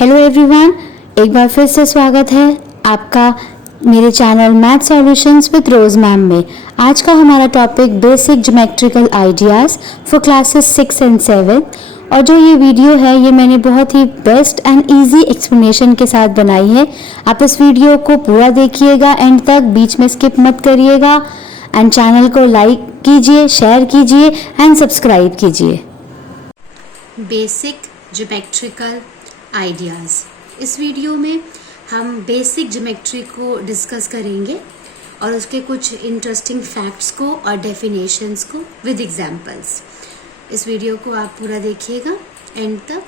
Hello everyone, एक बार फिर से स्वागत है आपका मेरे channel math solutions with Rose ma'am में। आज का हमारा topic basic geometrical ideas for classes 6 and 7। और जो ये वीडियो है ये मैंने बहुत ही बेस्ट एंड इजी एक्सप्लेनेशन के साथ बनाई है। आप इस वीडियो को पूरा देखिएगा एंड तक, बीच में स्किप मत करिएगा एंड चैनल को लाइक कीजिए, शेयर कीजिए एंड सब्सक्राइब कीजिए। बेसिक ज्योमेट्रिकल आइडियाज़, इस वीडियो में हम बेसिक ज्योमेट्री को डिस्कस करेंगे और उसके कुछ इंटरेस्टिंग फैक्ट्स को और डेफिनेशंस को विद एग्जांपल्स। इस वीडियो को आप पूरा देखिएगा एंड तक।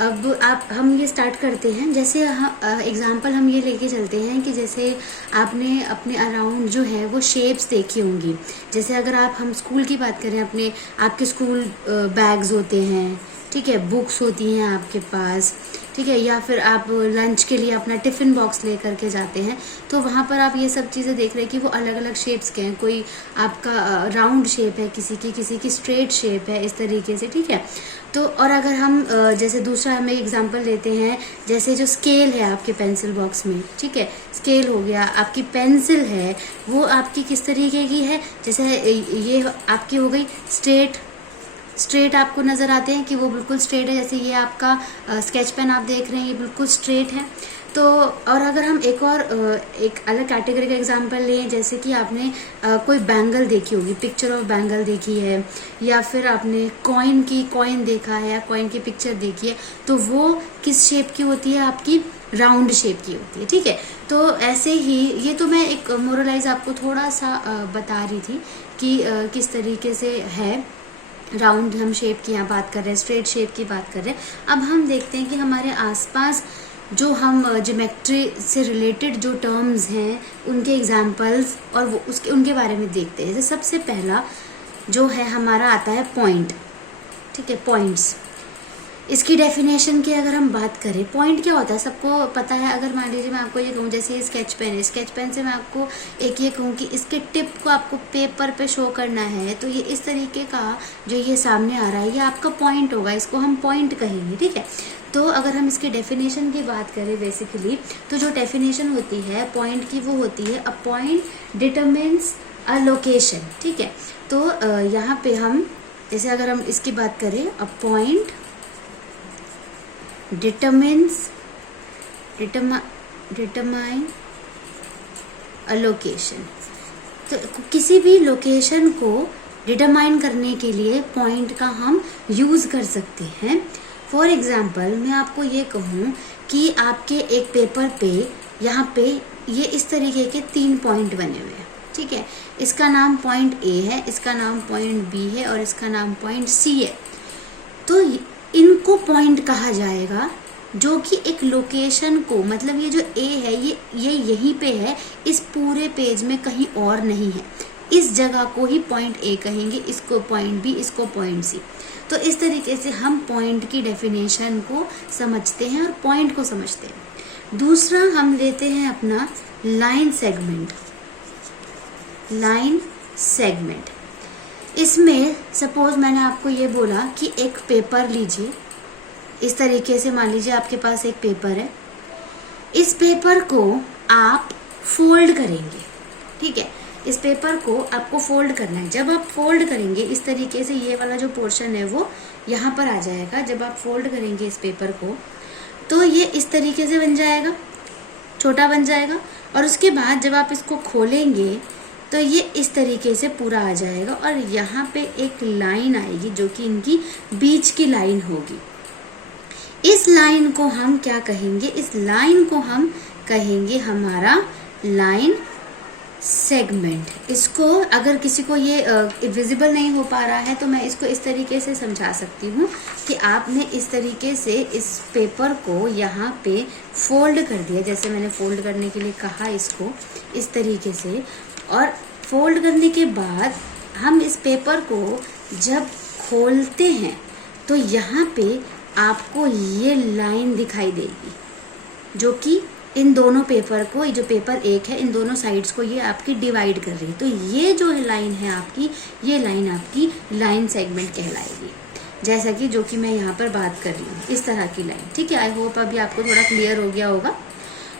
अब हम ये स्टार्ट करते हैं। जैसे एग्जांपल हम ये लेके चलते हैं कि जैसे आपने अपने अराउंड जो है वो शेप्स देखी होंगी। जैसे अगर हम स्कूल की बात करें, आपके स्कूल बैग्स होते हैं, ठीक है, बुक्स होती हैं आपके पास, ठीक है, या फिर आप लंच के लिए अपना टिफ़िन बॉक्स लेकर के जाते हैं, तो वहाँ पर आप ये सब चीज़ें देख रहे हैं कि वो अलग अलग शेप्स के हैं। कोई आपका राउंड शेप है, किसी की स्ट्रेट शेप है, इस तरीके से, ठीक है। तो और अगर हम जैसे दूसरा हम एक एग्जांपल लेते हैं, जैसे जो स्केल है आपके पेंसिल बॉक्स में, ठीक है, स्केल हो गया, आपकी पेंसिल है वो आपकी किस तरीके की है। जैसे ये आपकी हो गई स्ट्रेट आपको नज़र आते हैं कि वो बिल्कुल स्ट्रेट है। जैसे ये आपका स्केच पेन आप देख रहे हैं, ये बिल्कुल स्ट्रेट है। तो और अगर हम एक अलग कैटेगरी का एग्जांपल लें, जैसे कि आपने कोई बैंगल देखी होगी, पिक्चर ऑफ बैंगल देखी है, या फिर आपने कॉइन देखा है या कॉइन की पिक्चर देखी है, तो वो किस शेप की होती है, आपकी राउंड शेप की होती है, ठीक है। तो ऐसे ही ये तो मैं एक मोरलाइज आपको थोड़ा सा बता रही थी कि किस तरीके से है। राउंड हम शेप की यहाँ बात कर रहे हैं, स्ट्रेट शेप की बात कर रहे हैं। अब हम देखते हैं कि हमारे आसपास जो हम ज्योमेट्री से रिलेटेड जो टर्म्स हैं उनके एग्जांपल्स और उनके बारे में देखते हैं। जैसे सबसे पहला जो है हमारा आता है पॉइंट, ठीक है, पॉइंट्स। इसकी डेफिनेशन की अगर हम बात करें, पॉइंट क्या होता है सबको पता है। अगर मान लीजिए मैं आपको ये कहूँ, जैसे ये स्केच पेन है, स्केच पेन से मैं आपको एक ये कहूँ कि इसके टिप को आपको पेपर पे शो करना है, तो ये इस तरीके का जो ये सामने आ रहा है ये आपका पॉइंट होगा, इसको हम पॉइंट कहेंगे, ठीक है। तो अगर हम इसके डेफिनेशन की बात करें बेसिकली, तो जो डेफिनेशन होती है पॉइंट की वो होती है a point determines a location, ठीक है। तो यहाँ पे हम जैसे अगर हम इसकी बात करें, a point determine a location। तो किसी भी लोकेशन को डिटरमाइन करने के लिए पॉइंट का हम यूज कर सकते हैं। फॉर एग्जाम्पल मैं आपको ये कहूँ कि आपके एक पेपर पे यहाँ पे ये इस तरीके के 3 पॉइंट बने हुए हैं, ठीक है। इसका नाम पॉइंट ए है, इसका नाम पॉइंट बी है और इसका नाम पॉइंट सी है। तो इनको पॉइंट कहा जाएगा जो कि एक लोकेशन को, मतलब ये जो ए है ये यहीं पे है, इस पूरे पेज में कहीं और नहीं है, इस जगह को ही पॉइंट ए कहेंगे, इसको पॉइंट बी, इसको पॉइंट सी। तो इस तरीके से हम पॉइंट की डेफिनेशन को समझते हैं और पॉइंट को समझते हैं। दूसरा हम लेते हैं अपना लाइन सेगमेंट। इसमें सपोज मैंने आपको ये बोला कि एक पेपर लीजिए, इस तरीके से मान लीजिए आपके पास एक पेपर है, इस पेपर को आप फोल्ड करेंगे, ठीक है। इस पेपर को आपको फोल्ड करना है। जब आप फोल्ड करेंगे इस तरीके से, ये वाला जो पोर्शन है वो यहाँ पर आ जाएगा। जब आप फोल्ड करेंगे इस पेपर को तो ये इस तरीके से बन जाएगा, छोटा बन जाएगा। और उसके बाद जब आप इसको खोलेंगे तो ये इस तरीके से पूरा आ जाएगा और यहाँ पे एक लाइन आएगी जो कि इनकी बीच की लाइन होगी। इस लाइन को हम क्या कहेंगे, इस लाइन को हम कहेंगे हमारा लाइन सेगमेंट। इसको अगर किसी को ये विजिबल नहीं हो पा रहा है तो मैं इसको इस तरीके से समझा सकती हूँ कि आपने इस तरीके से इस पेपर को यहाँ पे फोल्ड कर दिया, जैसे मैंने फोल्ड करने के लिए कहा इसको इस तरीके से। और फोल्ड करने के बाद हम इस पेपर को जब खोलते हैं तो यहाँ पे आपको ये लाइन दिखाई देगी जो कि इन दोनों पेपर को, जो पेपर एक है, इन दोनों साइड्स को ये आपकी डिवाइड कर रही है। तो ये जो लाइन है आपकी, ये लाइन आपकी लाइन सेगमेंट कहलाएगी। जैसा कि जो कि मैं यहाँ पर बात कर रही हूँ, इस तरह की लाइन। ठीक है, आई होप अभी आपको थोड़ा क्लियर हो गया होगा।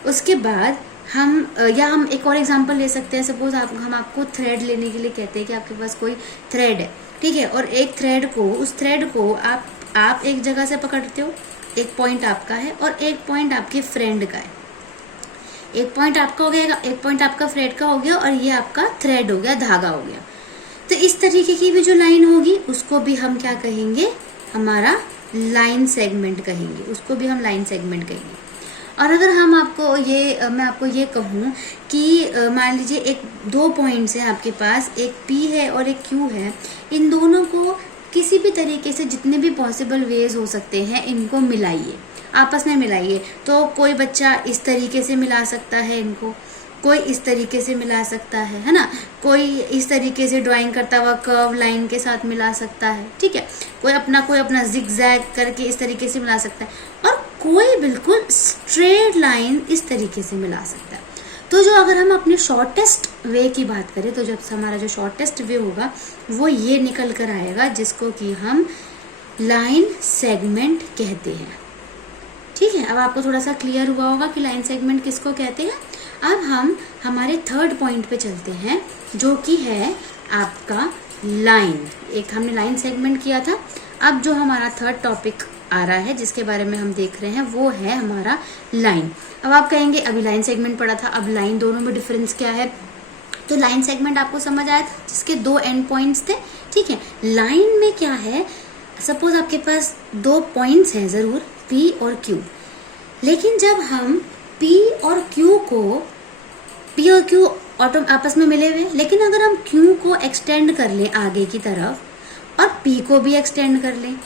उसके बाद हम एक और एग्जांपल ले सकते हैं। सपोज हम आपको थ्रेड लेने के लिए कहते हैं कि आपके पास कोई थ्रेड है, ठीक है, और एक थ्रेड को, उस थ्रेड को आप एक जगह से पकड़ते हो, एक पॉइंट आपका है और एक पॉइंट आपके फ्रेंड का है। एक पॉइंट आपका हो गया, एक पॉइंट आपका फ्रेंड का हो गया और ये आपका थ्रेड हो गया, धागा हो गया। तो इस तरीके की भी जो लाइन होगी उसको भी हम क्या कहेंगे, हमारा लाइन सेगमेंट कहेंगे, उसको भी हम लाइन सेगमेंट कहेंगे। और अगर मैं आपको ये कहूँ कि मान लीजिए एक 2 पॉइंट्स हैं आपके पास, एक P है और एक Q है, इन दोनों को किसी भी तरीके से, जितने भी पॉसिबल वेज हो सकते हैं, इनको मिलाइए, आपस में मिलाइए। तो कोई बच्चा इस तरीके से मिला सकता है इनको, कोई इस तरीके से मिला सकता है ना, कोई इस तरीके से ड्राइंग करता हुआ कर्व लाइन के साथ मिला सकता है, ठीक है, कोई अपना जिगजैग करके इस तरीके से मिला सकता है, और कोई बिल्कुल स्ट्रेट लाइन इस तरीके से मिला सकता है। तो जो अगर हम अपने शॉर्टेस्ट वे की बात करें, तो जब हमारा जो शॉर्टेस्ट वे होगा वो ये निकल कर आएगा, जिसको कि हम लाइन सेगमेंट कहते हैं। ठीक है, अब आपको थोड़ा सा क्लियर हुआ होगा कि लाइन सेगमेंट किसको कहते हैं। अब हम हमारे थर्ड पॉइंट पे चलते हैं, जो कि है आपका लाइन। एक हमने लाइन सेगमेंट किया था, अब जो हमारा थर्ड टॉपिक आ रहा है जिसके बारे में हम देख रहे हैं वो है हमारा लाइन। अब आप कहेंगे अभी लाइन सेगमेंट पढ़ा था, अब लाइन, दोनों में डिफरेंस क्या है। तो लाइन सेगमेंट आपको समझ आया था, जिसके 2 एंड पॉइंट्स थे। ठीक है, लाइन में क्या है, सपोज आपके पास 2 पॉइंट्स हैं जरूर, P और Q, लेकिन जब हम P और Q ऑटो आपस में मिले हुए, लेकिन अगर हम Q को एक्सटेंड कर लें आगे की तरफ और P को भी एक्सटेंड कर लें,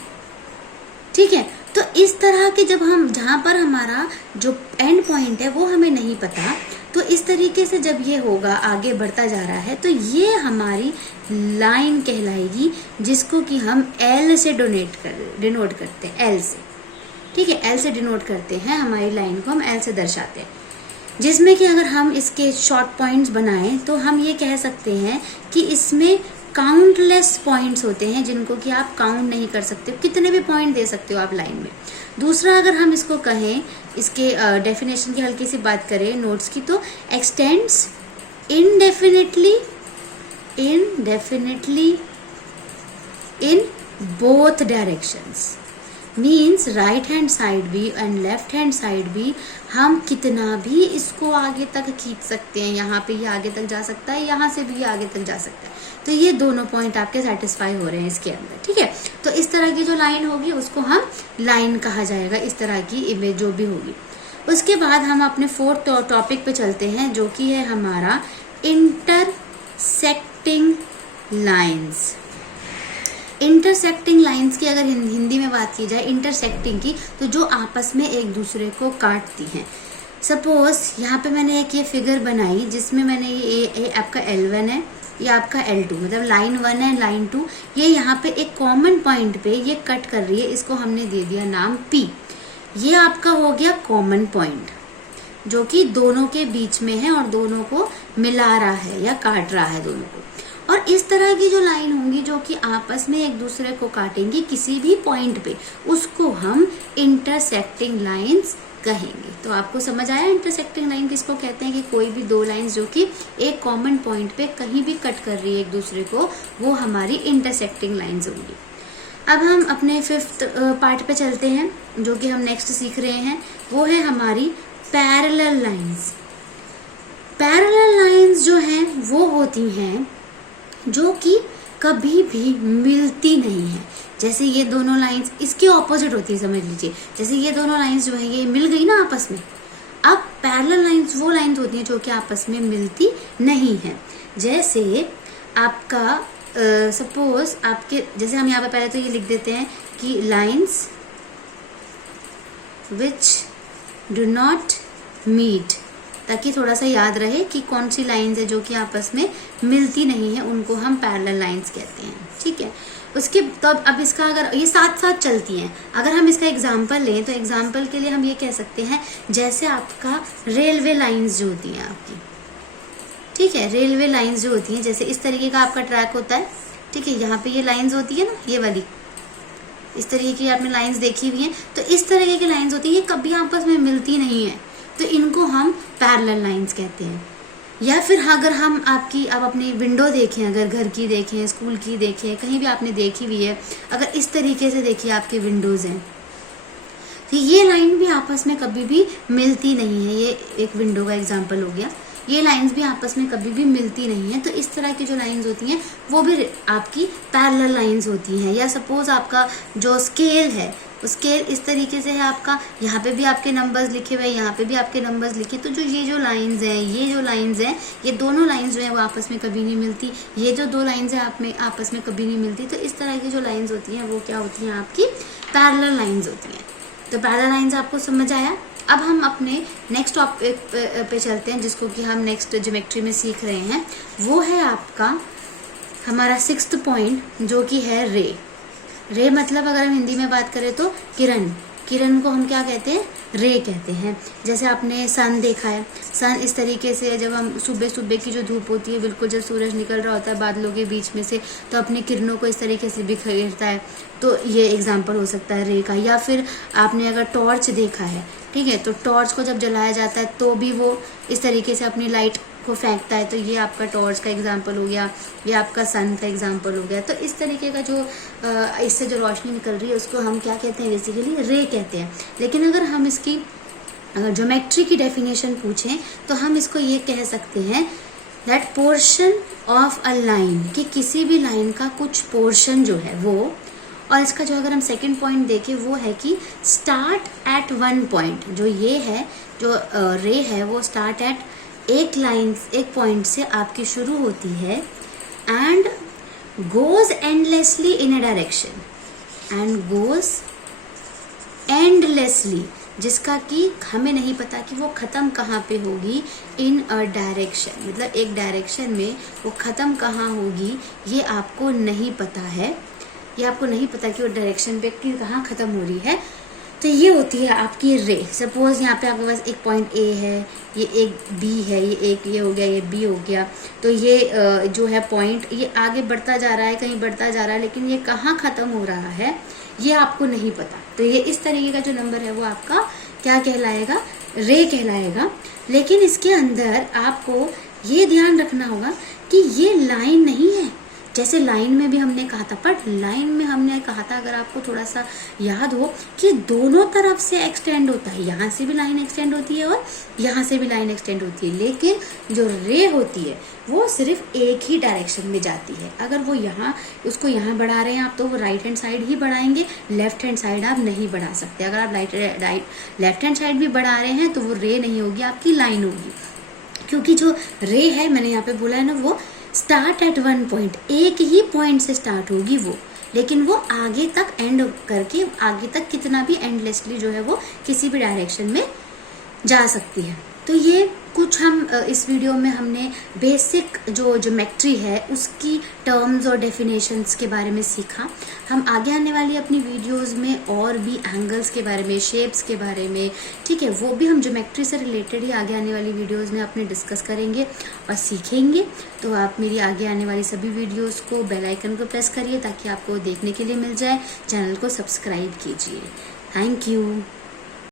ठीक है, तो इस तरह के जहाँ पर हमारा जो एंड पॉइंट है वो हमें नहीं पता, तो इस तरीके से जब ये होगा, आगे बढ़ता जा रहा है, तो ये हमारी लाइन कहलाएगी, जिसको कि हम L से डिनोट करते हैं, L से। ठीक है, L से डिनोट करते हैं, हमारी लाइन को हम L से दर्शाते हैं, जिसमें कि अगर हम इसके शॉर्ट पॉइंट्स बनाएं तो हम ये कह सकते हैं कि इसमें काउंटलेस पॉइंट्स होते हैं, जिनको कि आप काउंट नहीं कर सकते, कितने भी पॉइंट दे सकते हो आप लाइन में। दूसरा, अगर हम इसको कहें, इसके डेफिनेशन की हल्की सी बात करें नोट्स की, तो x tends indefinitely in both directions, means right hand side भी एंड लेफ्ट हैंड साइड भी हम कितना भी इसको आगे तक खींच सकते हैं। यहाँ पे ये आगे तक जा सकता है, यहाँ से भी ये आगे तक जा सकता है। तो ये दोनों पॉइंट आपके सेटिस्फाई हो रहे हैं इसके अंदर। ठीक है, तो इस तरह की जो लाइन होगी उसको हम लाइन कहा जाएगा, इस तरह की इमेज जो भी होगी। उसके बाद हम अपने फोर्थ टॉपिक पे चलते हैं, जो कि है हमारा इंटरसेक्टिंग लाइन्स। इंटरसेक्टिंग लाइंस की अगर हिंदी में बात की जाए, इंटरसेक्टिंग की, तो जो आपस में एक दूसरे को काटती हैं। सपोज यहाँ पे मैंने एक ये फिगर बनाई, जिसमें मैंने ये आपका L1 है, ये आपका L2, मतलब लाइन 1 है, लाइन 2, ये यहाँ पे एक कॉमन पॉइंट पे ये कट कर रही है, इसको हमने दे दिया नाम P। ये आपका हो गया कॉमन पॉइंट, जो कि दोनों के बीच में है और दोनों को मिला रहा है या काट रहा है दोनों को। और इस तरह की जो लाइन होंगी जो कि आपस में एक दूसरे को काटेंगी किसी भी पॉइंट पे, उसको हम इंटरसेक्टिंग लाइंस कहेंगे। तो आपको समझ आया इंटरसेक्टिंग लाइन किसको कहते हैं, कि कोई भी 2 लाइंस जो कि एक कॉमन पॉइंट पे कहीं भी कट कर रही है एक दूसरे को, वो हमारी इंटरसेक्टिंग लाइंस होंगी। अब हम अपने 5th पार्ट पे चलते हैं, जो कि हम नेक्स्ट सीख रहे हैं, वो है हमारी पैरेलल लाइंस। पैरेलल लाइंस जो हैं वो होती हैं जो कि कभी भी मिलती नहीं है। जैसे ये दोनों लाइंस इसके ऑपोजिट होती है, समझ लीजिए, जैसे ये दोनों लाइंस जो है ये मिल गई ना आपस में। अब पैरेलल लाइंस वो लाइंस होती हैं जो कि आपस में मिलती नहीं है। जैसे आपका सपोज आपके, जैसे हम यहाँ पे पहले तो ये लिख देते हैं कि lines which do not meet, ताकि थोड़ा सा याद रहे कि कौन सी लाइंस है जो कि आपस में मिलती नहीं है, उनको हम पैरेलल लाइंस कहते हैं। ठीक है, उसके तो अब इसका अगर ये साथ साथ चलती हैं, अगर हम इसका एग्जांपल लें तो एग्जांपल के लिए हम ये कह सकते हैं, जैसे आपका रेलवे लाइंस जो होती हैं आपकी, ठीक है, रेलवे लाइंस जो होती हैं, जैसे इस तरीके का आपका ट्रैक होता है, ठीक है, यहाँ पे ये लाइंस होती है ना, ये वाली, इस तरीके की आपने लाइंस देखी हुई हैं। तो इस तरीके की लाइंस होती है, ये कभी आपस में मिलती नहीं है, तो इनको हम पैरेलल लाइंस कहते हैं। या फिर अगर हम आप अपनी विंडो देखें, अगर घर की देखें, स्कूल की देखें, कहीं भी आपने देखी हुई है, अगर इस तरीके से देखिए आपके विंडोज हैं, तो ये लाइन भी आपस में कभी भी मिलती नहीं है। ये एक विंडो का एग्जांपल हो गया। ये लाइंस भी आपस में कभी भी मिलती नहीं है। तो इस तरह की जो लाइंस होती हैं वो भी आपकी पैरेलल लाइंस होती हैं। या सपोज आपका जो स्केल है, स्केल इस तरीके से है आपका, यहाँ पे भी आपके नंबर्स लिखे हुए हैं, यहाँ पे भी आपके नंबर्स लिखे, तो जो ये जो लाइंस हैं, ये जो लाइंस हैं, ये दोनों लाइंस जो है वो आपस में कभी नहीं मिलती। ये जो दो लाइंस हैं आपस में कभी नहीं मिलती। तो इस तरह की जो लाइंस होती हैं वो क्या होती हैं, आपकी पैरेलल लाइंस होती हैं। तो पैरेलल लाइंस आपको समझ आया। अब हम अपने नेक्स्ट टॉपिक पे चलते हैं, जिसको कि हम नेक्स्ट ज्योमेट्री में सीख रहे हैं। वो है आपका हमारा 6th पॉइंट, जो कि है रे। रे मतलब अगर हम हिंदी में बात करें तो किरण। किरण को हम क्या कहते हैं, रे कहते हैं। जैसे आपने सन देखा है, सन इस तरीके से जब हम सुबह सुबह की जो धूप होती है, बिल्कुल जब सूरज निकल रहा होता है बादलों के बीच में से, तो अपनी किरणों को इस तरीके से बिखेरता है। तो ये एग्जाम्पल हो सकता है रे का। या फिर आपने अगर टॉर्च देखा है, ठीक है, तो टॉर्च को जब जलाया जाता है तो भी वो इस तरीके से अपनी लाइट को फेंकता है, तो ये आपका टॉर्च का एग्जाम्पल हो गया, ये आपका सन का एग्जाम्पल हो गया। तो इस तरीके का जो इससे जो रोशनी निकल रही है उसको हम क्या कहते हैं, बेसिकली रे कहते हैं। लेकिन अगर हम इसकी ज्योमेट्री की डेफिनेशन पूछें तो हम इसको ये कह सकते हैं that portion of a line, कि किसी भी लाइन का कुछ पोर्शन जो है वो, और इसका जो अगर हम सेकंड पॉइंट देखें वो है कि स्टार्ट एट वन पॉइंट। जो ये है, जो रे है, वो स्टार्ट एट एक पॉइंट से आपकी शुरू होती है and goes endlessly in a direction, and goes endlessly, जिसका कि हमें नहीं पता कि वो ख़त्म कहाँ पे होगी, इन अ डायरेक्शन, मतलब एक डायरेक्शन में वो ख़त्म कहाँ होगी ये आपको नहीं पता है। ये आपको नहीं पता कि वो डायरेक्शन पे कहाँ ख़त्म हो रही है। तो ये होती है आपकी रे। सपोज यहाँ पे आपके पास एक पॉइंट ए है, ये एक बी है, ये हो गया, ये बी हो गया। तो ये जो है पॉइंट, ये आगे बढ़ता जा रहा है, कहीं बढ़ता जा रहा है, लेकिन ये कहाँ ख़त्म हो रहा है ये आपको नहीं पता। तो ये इस तरीके का जो नंबर है वो आपका क्या कहलाएगा, रे कहलाएगा। लेकिन इसके अंदर आपको ये ध्यान रखना होगा कि ये लाइन नहीं है। जैसे लाइन में भी हमने कहा था, पर लाइन में हमने कहा था, अगर आपको थोड़ा सा याद हो, कि दोनों तरफ से एक्सटेंड होता है, यहाँ से भी लाइन एक्सटेंड होती है और यहाँ से भी लाइन एक्सटेंड होती है। लेकिन जो रे होती है वो सिर्फ एक ही डायरेक्शन में जाती है। अगर वो यहाँ उसको यहाँ बढ़ा रहे हैं आप, तो वो राइट हैंड साइड ही बढ़ाएंगे, लेफ्ट हैंड साइड आप नहीं बढ़ा सकते। अगर आप लेफ्ट हैंड साइड भी बढ़ा रहे हैं तो वो रे नहीं होगी, आपकी लाइन होगी। क्योंकि जो रे है, मैंने यहाँ पे बोला है ना, वो स्टार्ट एट वन पॉइंट, एक ही पॉइंट से स्टार्ट होगी वो, लेकिन वो आगे तक एंड करके, आगे तक कितना भी एंडलेसली जो है वो किसी भी डायरेक्शन में जा सकती है। तो ये कुछ हम इस वीडियो में हमने बेसिक जो ज्योमेट्री है उसकी टर्म्स और डेफिनेशंस के बारे में सीखा। हम आगे आने वाली अपनी वीडियोस में और भी एंगल्स के बारे में, शेप्स के बारे में, ठीक है, वो भी हम ज्योमेट्री से रिलेटेड ही आगे आने वाली वीडियोस में अपने डिस्कस करेंगे और सीखेंगे। तो आप मेरी आगे आने वाली सभी वीडियोस को बेल आइकन को प्रेस करिए ताकि आपको देखने के लिए मिल जाए। चैनल को सब्सक्राइब कीजिए। Thank you.